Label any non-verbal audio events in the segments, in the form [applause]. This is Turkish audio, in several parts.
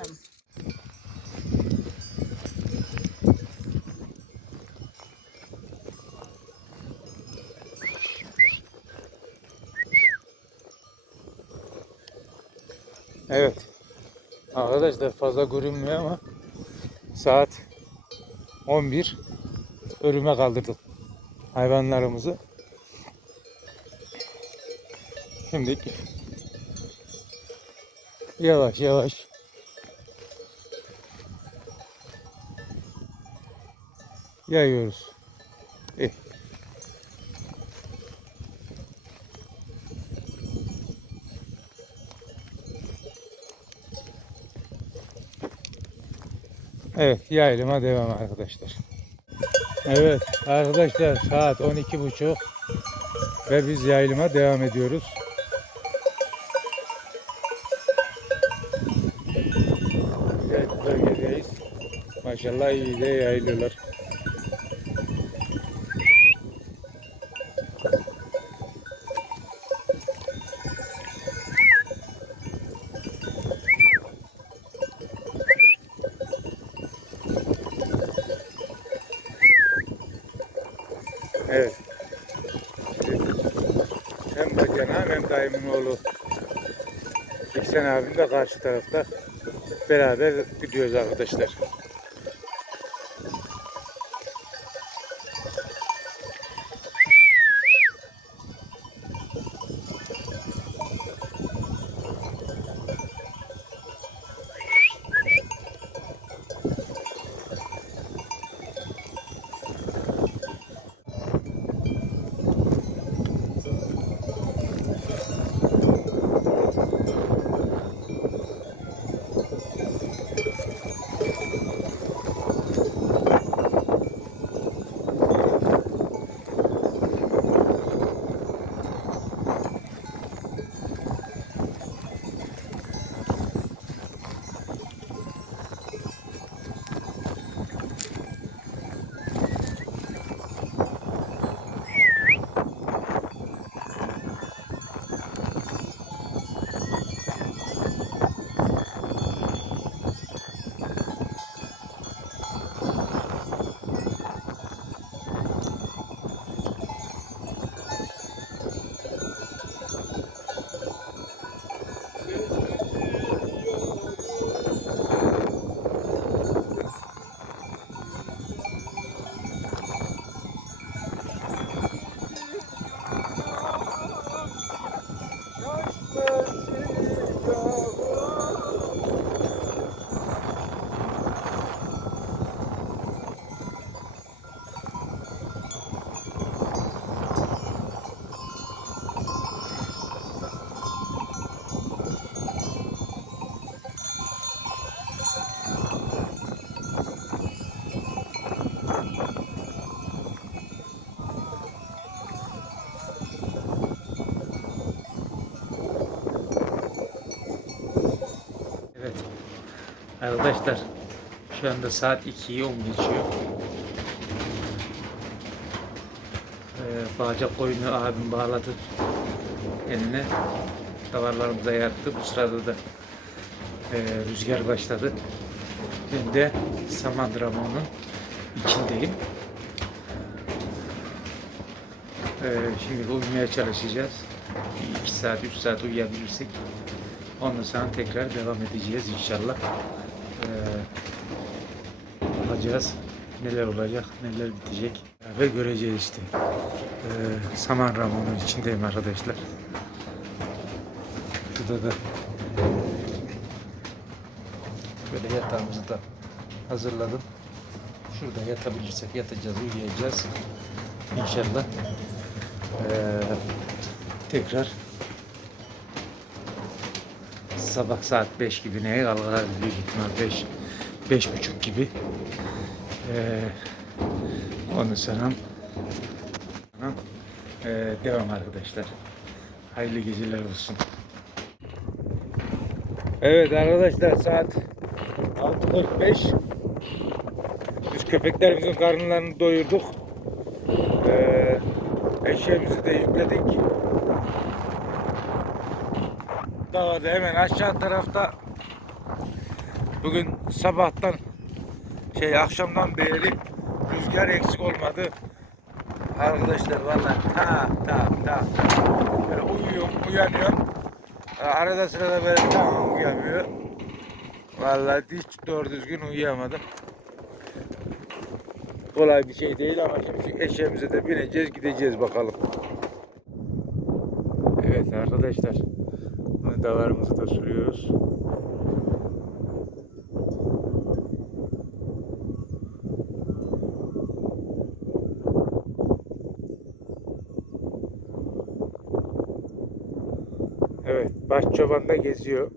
Tamam. Evet. Arkadaşlar fazla görünmüyor ama saat 11 örüme kaldırdık hayvanlarımızı. Şimdi yavaş yavaş yayıyoruz. Eh. Evet yayılıma devam arkadaşlar. Evet arkadaşlar saat 12.30 ve biz yayılıma devam ediyoruz. Evet bölgedeyiz. Maşallah iyi de yayılıyorlar. Karşı tarafta beraber gidiyoruz arkadaşlar. Arkadaşlar şu anda saat 2'yi 10 geçiyor. Ee, bağcak koyunu abim bağladı eline. Davarlarımıza yattı. Bu sırada da e, rüzgar başladı. Ben de Samandıramo'nun içindeyim. Ee, şimdi uyumaya çalışacağız. 2 saat, 3 saat uyuyabilirsek Ondan sonra tekrar devam edeceğiz inşallah. Ee, bakacağız neler olacak, neler bitecek ve göreceğiz işte. Ee, Saman Ramon'un içindeyim arkadaşlar. Şurada da böyle yatağımızı da hazırladım. Şurada yatabilirsek yatacağız, uyuyacağız. İnşallah. Ee, tekrar sabah saat 5 gibi neye kalkarız büyük ihtimal 5 beş buçuk gibi. Ee, ondan sonra ee, devam arkadaşlar. Hayırlı geceler olsun. Evet arkadaşlar saat 6.45 biz köpeklerimizin karınlarını doyurduk. Ee, eşeğimizi de yükledik Dağda hemen aşağı tarafta Bugün sabahtan şey akşamdan beri rüzgar eksik olmadı. Arkadaşlar vallahi ta ta ta böyle uyuyorum uyanıyorum. Ee, Arada sırada böyle tam yapıyor. Vallahi hiç doğru düzgün uyuyamadım. Kolay bir şey değil ama şimdi eşeğimize de bineceğiz gideceğiz bakalım. Evet arkadaşlar. Bunu davarımızı da sürüyoruz. Evet, başçoban da geziyor.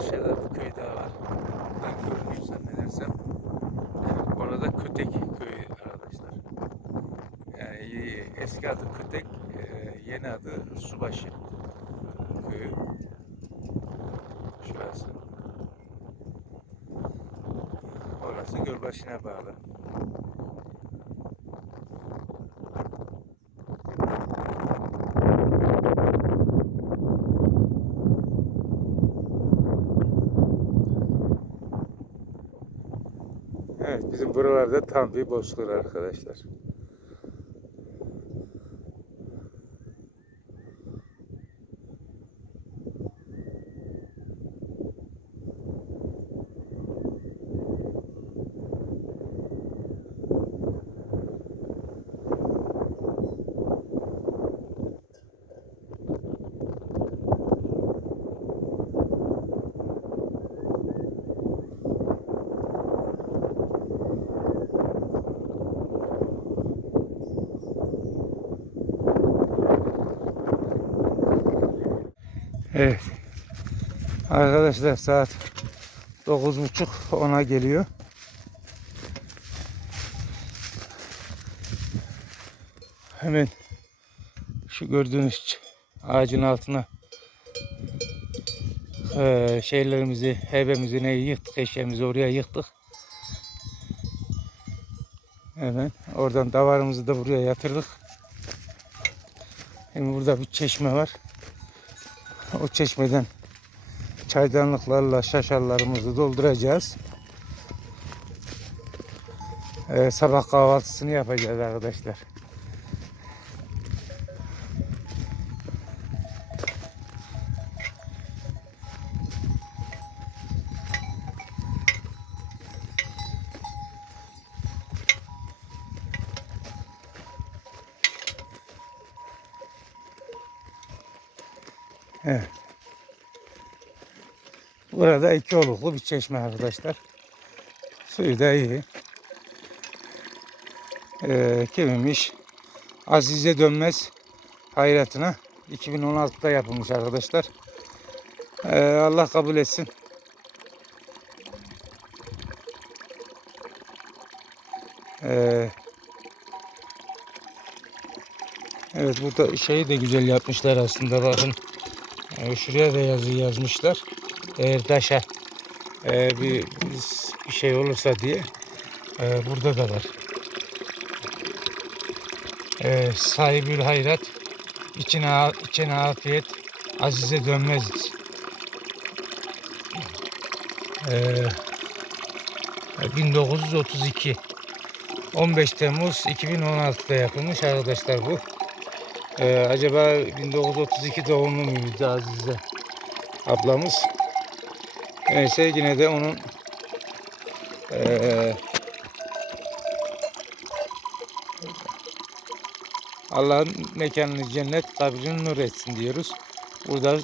Karşıda bir köy daha var. Buradan görünüyor zannedersem. Evet, orada Kötek köyü arkadaşlar. Yani eski adı Kötek, e, yeni adı Subaşı köyü. Şurası. Orası Gölbaşı'na bağlı. Evet bizim buralarda tam bir bozkır arkadaşlar. Arkadaşlar saat 9.30 ona geliyor. Hemen şu gördüğünüz ağacın altına eee, şeylerimizi, hebemizi ne yıktık, eşeğimizi oraya yıktık. Hemen oradan davarımızı da buraya yatırdık. Şimdi burada bir çeşme var. O çeşmeden çaydanlıklarla şaşallarımızı dolduracağız. Ee, sabah kahvaltısını yapacağız arkadaşlar. Evet. Burada iki oluklu bir çeşme arkadaşlar. Suyu da iyi. Ee, kimmiş? Azize Dönmez hayratına 2016'da yapılmış arkadaşlar. Ee, Allah kabul etsin. Ee, evet burada şeyi de güzel yapmışlar aslında bakın. Ee, şuraya da yazı yazmışlar. Eğer taşa e, bir, bir şey olursa diye e, burada da var. E, sahibül hayrat içine, içine afiyet azize dönmez. E, 1932 15 Temmuz 2016'da yapılmış arkadaşlar bu. Ee, acaba 1932 doğumlu muydu Azize ablamız? Neyse yine de onun eee Allah'ın mekanını cennet, kabrini nur etsin diyoruz. Burada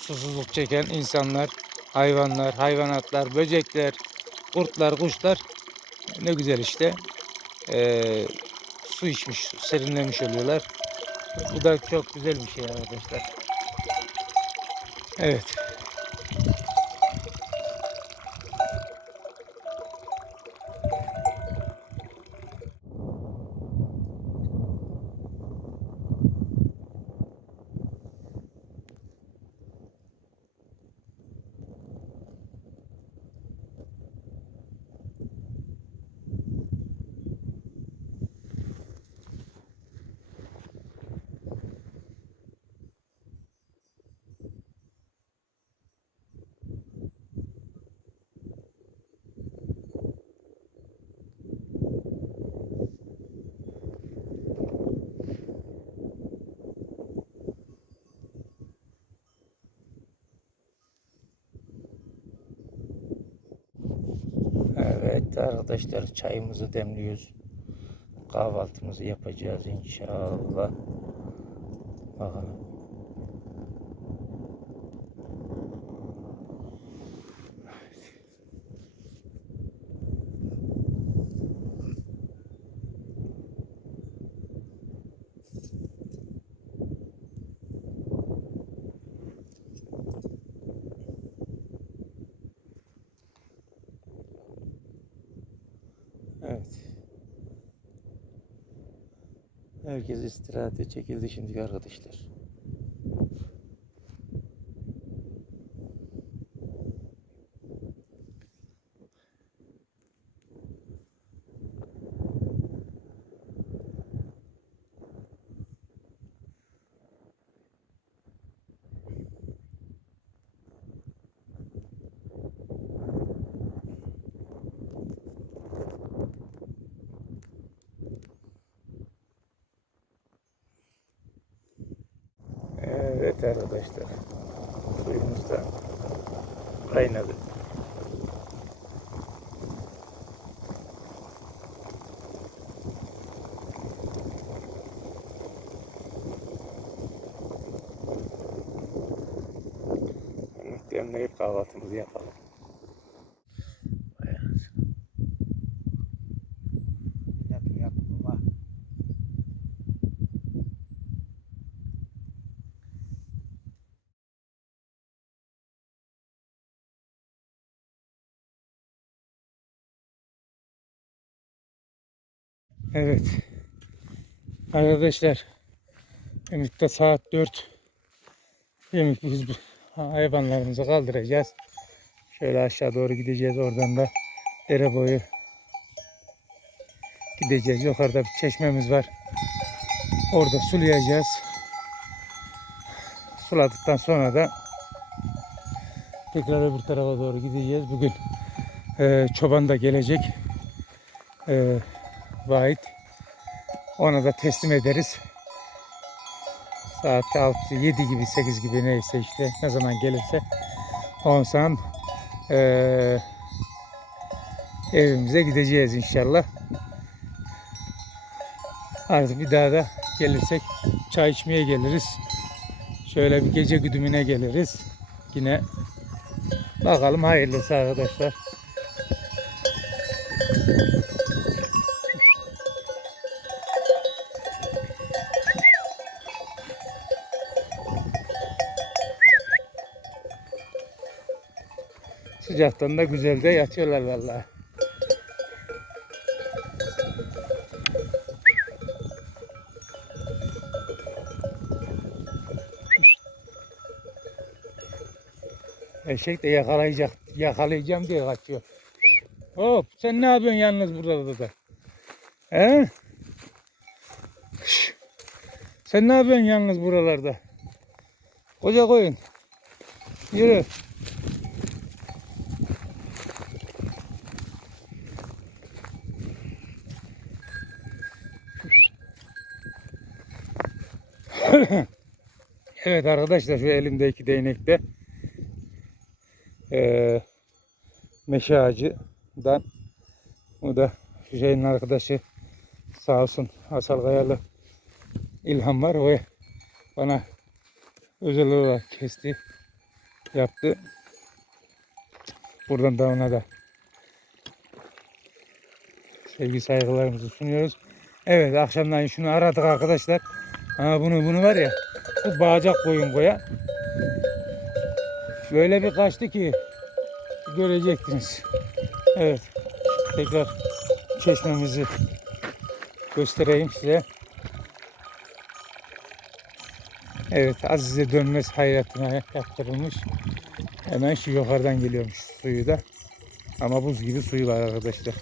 susuzluk çeken insanlar, hayvanlar, hayvanatlar, böcekler, kurtlar, kuşlar ne güzel işte eee, su içmiş, serinlemiş oluyorlar. Bu da çok güzel bir şey arkadaşlar. Evet. Evet arkadaşlar çayımızı demliyoruz. Kahvaltımızı yapacağız inşallah. Bakalım. Evet. Herkes istirahate çekildi şimdi arkadaşlar. Evet arkadaşlar. Suyumuz da kaynadı. Demleyip kahvaltımızı yapalım. Evet. Arkadaşlar Ümit'te saat 4 Ümit biz bu hayvanlarımızı kaldıracağız. Şöyle aşağı doğru gideceğiz. Oradan da dere boyu gideceğiz. Yukarıda bir çeşmemiz var. Orada sulayacağız. Suladıktan sonra da tekrar öbür tarafa doğru gideceğiz. Bugün eee, çoban da gelecek. Eee Vahit. Ona da teslim ederiz. Saat 6, 7 gibi, 8 gibi neyse işte ne zaman gelirse on zaman eee, evimize gideceğiz inşallah. Artık bir daha da gelirsek çay içmeye geliriz. Şöyle bir gece güdümüne geliriz. Yine bakalım hayırlısı arkadaşlar. Sıcaktan da güzel de yatıyorlar vallahi. Eşek de yakalayacak, yakalayacağım diye kaçıyor. Hop, sen ne yapıyorsun yalnız burada da? He? Şş, Sen ne yapıyorsun yalnız buralarda? Koca koyun. Yürü. [laughs] Evet arkadaşlar şu elimdeki değnekte eee meşe ağacından bu da Hüseyin arkadaşı sağ olsun Asal Kayalı İlham var o bana özel olarak kesti yaptı. Buradan da ona da sevgi saygılarımızı sunuyoruz. Evet akşamdan şunu aradık arkadaşlar. Ha bunu bunu var ya bu bağcak koyun koya. Böyle bir kaçtı ki görecektiniz. Evet. Tekrar çeşmemizi göstereyim size. Evet Azize dönmez hayatına yaptırılmış. Hemen şu yukarıdan geliyormuş suyu da. Ama buz gibi suyu var arkadaşlar.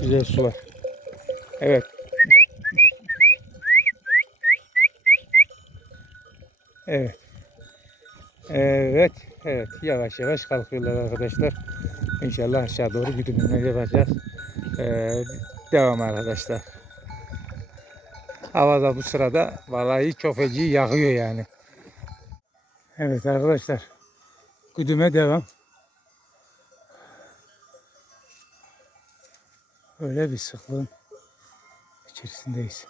Güzel su var. Evet. Evet. Evet. Evet. Yavaş yavaş kalkıyorlar arkadaşlar. İnşallah aşağı doğru güdümünü yapacağız. Ee, devam arkadaşlar. Havada bu sırada vallahi çok feci yakıyor yani. Evet arkadaşlar. Güdüme devam. Öyle bir sıklığın içerisindeyiz.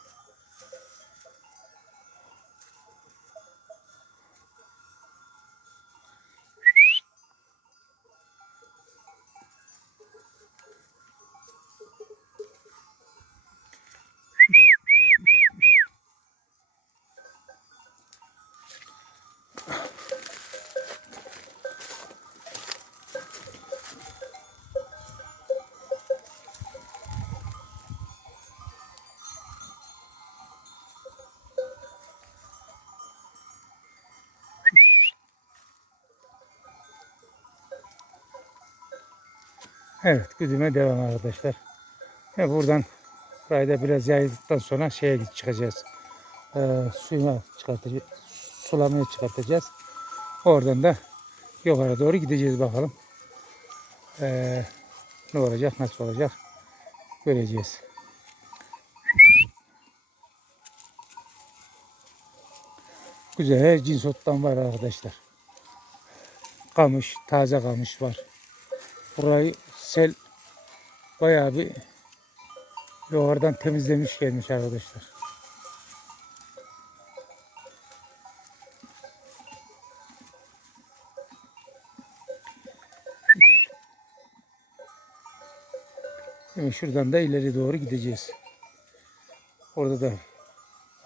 Evet güdüme devam arkadaşlar. Ve buradan burayı da biraz yaydıktan sonra şeye çıkacağız. Ee, suyuna çıkartacağız. Sulamaya çıkartacağız. Oradan da yukarı doğru gideceğiz bakalım. Ee, ne olacak nasıl olacak göreceğiz. Güzel her cins ottan var arkadaşlar. Kamış, taze kamış var. Burayı sel bayağı bir yukarıdan temizlemiş gelmiş arkadaşlar. Şimdi şuradan da ileri doğru gideceğiz. Orada da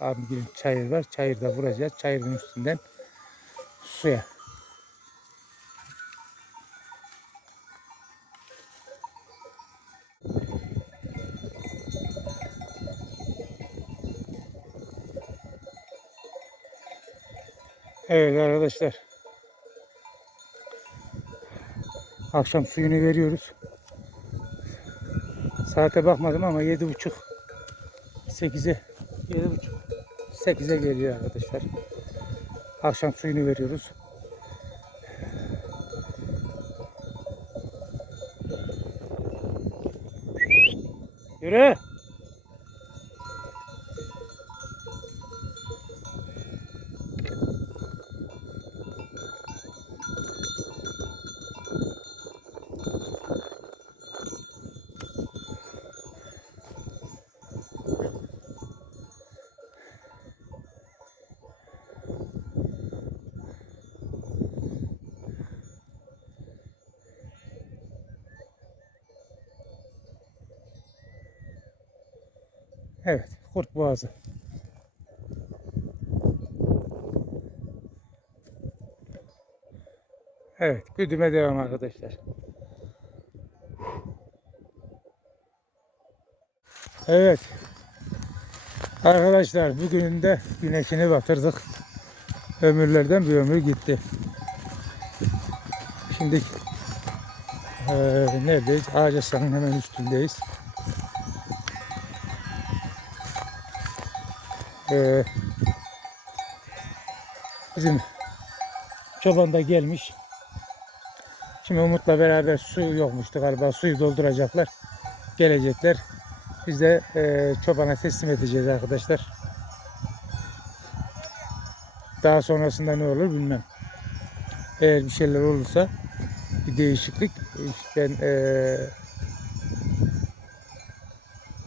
abimgilin çayır var. Çayırda vuracağız. Çayırın üstünden suya. Evet arkadaşlar. Akşam suyunu veriyoruz. Saate bakmadım ama yedi buçuk sekize yedi buçuk sekize geliyor arkadaşlar. Akşam suyunu veriyoruz. Yürü. Evet, kurt boğazı. Evet, güdüme devam arkadaşlar. Evet. Arkadaşlar bugünün de güneşini batırdık. Ömürlerden bir ömür gitti. Şimdi eee neredeyiz? Ağaçaslanın hemen üstündeyiz. Ee, bizim çoban da gelmiş. Şimdi Umut'la beraber su yokmuştu galiba. Suyu dolduracaklar. Gelecekler. Biz de e, çobana teslim edeceğiz arkadaşlar. Daha sonrasında ne olur bilmem. Eğer bir şeyler olursa bir değişiklik ben e,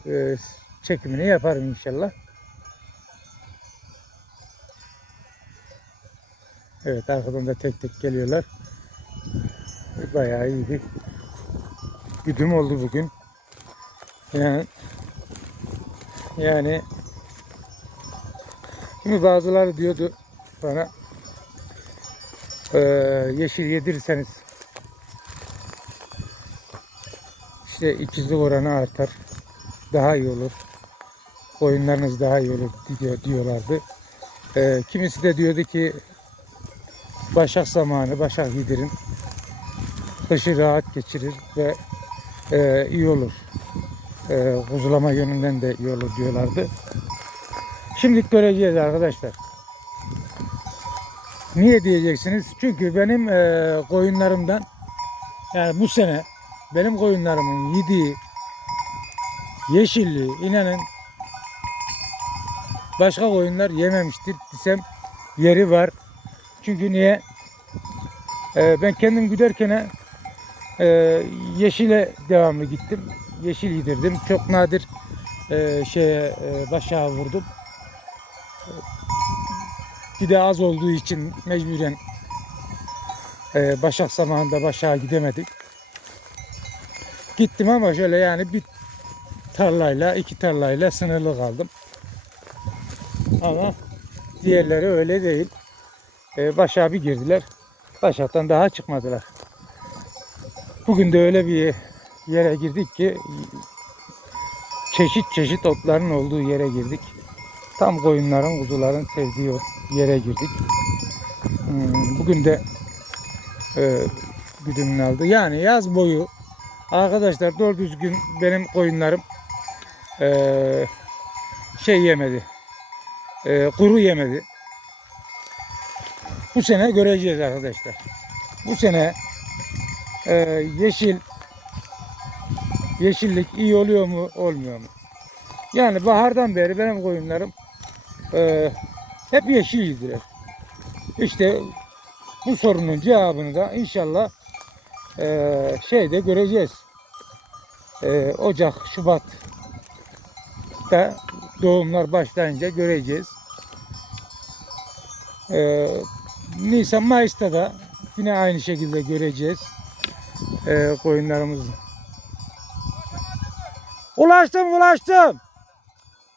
e, çekimini yaparım inşallah. Evet arkadan da tek tek geliyorlar. Bayağı iyi bir güdüm oldu bugün. Yani yani şimdi bazıları diyordu bana eee, yeşil yedirirseniz işte ikizlik oranı artar. Daha iyi olur. Oyunlarınız daha iyi olur diyor, diyorlardı. Eee, kimisi de diyordu ki Başak zamanı Başak yedirin. Kışı rahat geçirir ve e, iyi olur. E, kuzulama yönünden de iyi olur diyorlardı. Şimdi göreceğiz arkadaşlar. Niye diyeceksiniz? Çünkü benim e, koyunlarımdan yani bu sene benim koyunlarımın yediği yeşilliği inanın başka koyunlar yememiştir desem yeri var. Çünkü niye? Ee, ben kendim güderken e, yeşile devamlı gittim. yeşil yedirdim. Çok nadir e, şeye e, başağı vurdum. Bir de az olduğu için mecburen e, başak zamanında başağa gidemedik. Gittim ama şöyle yani bir tarlayla iki tarlayla sınırlı kaldım. Ama diğerleri öyle değil. E, başağa bir girdiler. Başaktan daha çıkmadılar. Bugün de öyle bir yere girdik ki çeşit çeşit otların olduğu yere girdik. Tam koyunların, kuzuların sevdiği yere girdik. Hmm, Bugün de e, güdümünü aldı. Yani yaz boyu arkadaşlar doğru düzgün benim koyunlarım e, şey yemedi. E, kuru yemedi. Bu sene göreceğiz arkadaşlar. Bu sene e, yeşil yeşillik iyi oluyor mu olmuyor mu? Yani bahardan beri benim koyunlarım e, hep yeşildiler. İşte bu sorunun cevabını da inşallah e, şeyde göreceğiz. E, Ocak, Şubat'ta doğumlar başlayınca göreceğiz. E, Nisan, Mayıs'ta da yine aynı şekilde göreceğiz e, koyunlarımızı. Ulaştım ulaştım.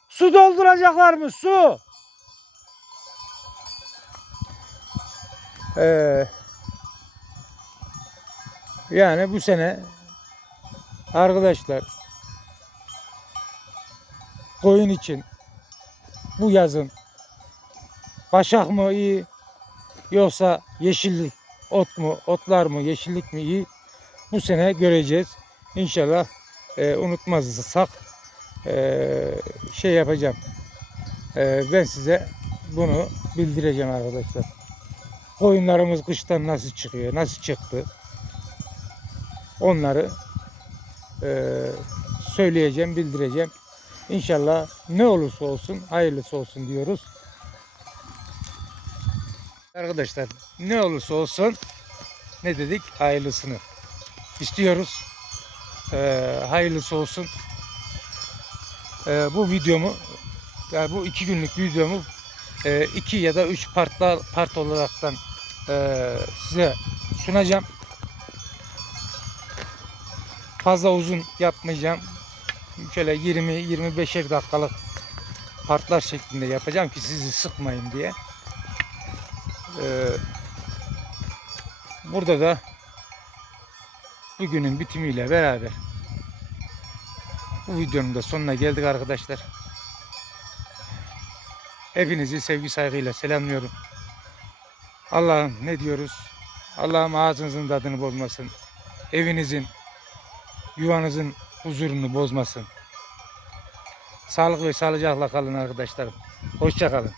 Su dolduracaklar mı su? Ee, yani bu sene arkadaşlar koyun için bu yazın başak mı iyi yoksa yeşillik ot mu otlar mı yeşillik mi iyi bu sene göreceğiz. İnşallah e, unutmazsak e, şey yapacağım. E, ben size bunu bildireceğim arkadaşlar. Koyunlarımız kıştan nasıl çıkıyor, nasıl çıktı. Onları e, söyleyeceğim, bildireceğim. İnşallah ne olursa olsun hayırlısı olsun diyoruz. Arkadaşlar ne olursa olsun ne dedik hayırlısını istiyoruz. Ee, hayırlısı olsun. Ee, bu videomu yani bu iki günlük videomu e, iki ya da üç partlar part olaraktan e, size sunacağım. Fazla uzun yapmayacağım. Şöyle 20-25'er dakikalık partlar şeklinde yapacağım ki sizi sıkmayın diye. Ee, burada da bugünün bitimiyle beraber bu videonun da sonuna geldik arkadaşlar. Hepinizi sevgi saygıyla selamlıyorum. Allah'ım ne diyoruz? Allah'ım ağzınızın tadını bozmasın. Evinizin, yuvanızın huzurunu bozmasın. Sağlık ve sağlıcakla kalın arkadaşlarım. Hoşça kalın.